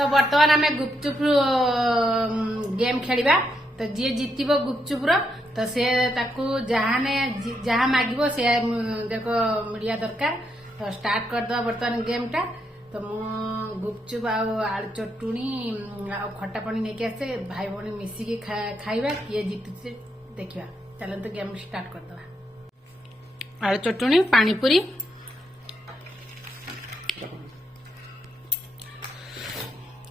तो बर्तमान आम गुपचुप गेम खेलिबा तो जी जीतब गुपचुप तो से ताकू जहाँ मागिबो से देखो मीडिया दरकार तो स्टार्ट करदे बर्तमान गेम टा तो मु गुपचुप आलू चटुणी खट्टा पानी नहीं आसे भाई भौणी मिसिकी खाइबा किए जीतुचे देखिबा चलते गेम स्टार्ट करदे आलू चटुणी पानीपुरी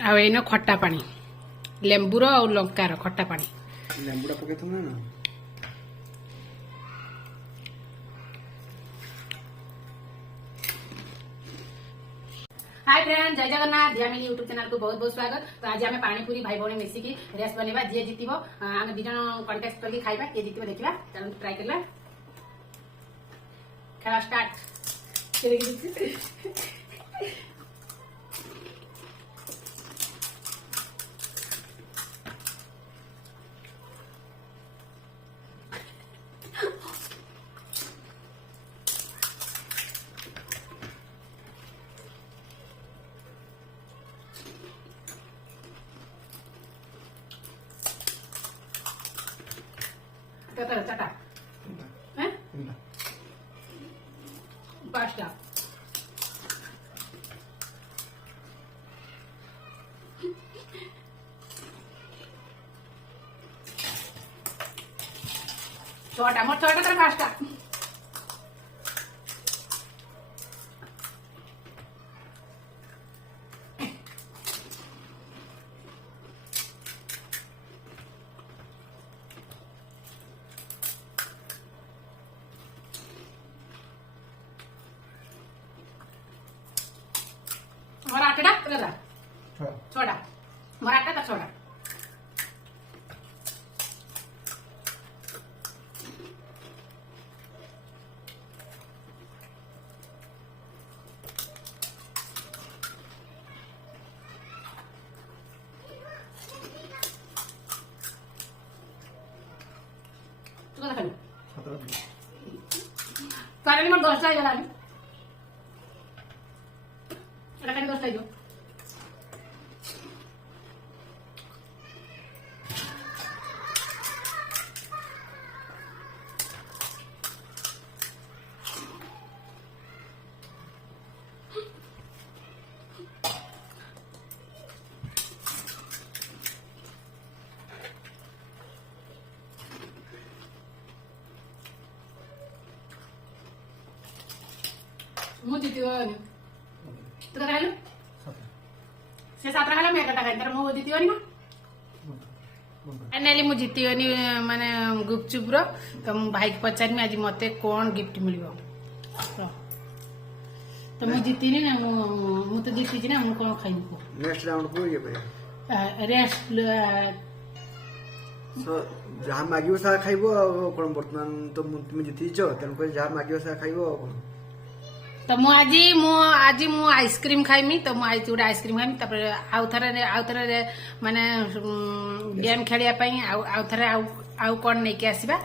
आउ खट्टा पानी लेंबूर और लंकार खट्टा पानी लेंबूटा पके ना हाय फ्रेंड जय जगन्नाथ ध्यामिनी यूट्यूब चैनल को बहुत बहुत स्वागत। तो आज आम पानीपुरी भाई भौणी मिसिकी रेस बनवा जी जीतब आम दी जन कंटेस्ट करके खाइबा किए जीतब देखा चलो ट्राई करला खेला स्टार्ट चटा पास्ता छोटा मोट छोटा तर पास्ता मराठा छोड़ा मराठा का छोड़ा कारण मग दोस्ता गेला खाली दोस्ता येतो मुझे तू काय से 7 खाला मैं कटा खाई मु जीतीबनी ना फाइनाली मु जीतीबनी माने गुपचुप रो तो मु भाई के पचारमी आज मते कौन गिफ्ट मिलिबो तो मु जीतीनी ना मु तो जीती ना मु कौन खाइबो नेक्स्ट राउंड को ये पे रेस्ट सो जहाँ मागिबो सा खाइबो कोन वर्तमान तो तुम जीती छ तन को जहाँ मागिबो सा खाइबो तो मु आज मु आइसक्रीम खाइमी तो मु आज गोटे आइसक्रीम खाइमी तापर आउ थरे माने गेम खेलिया पई आउ थरे आउ कोन नै के आसीबा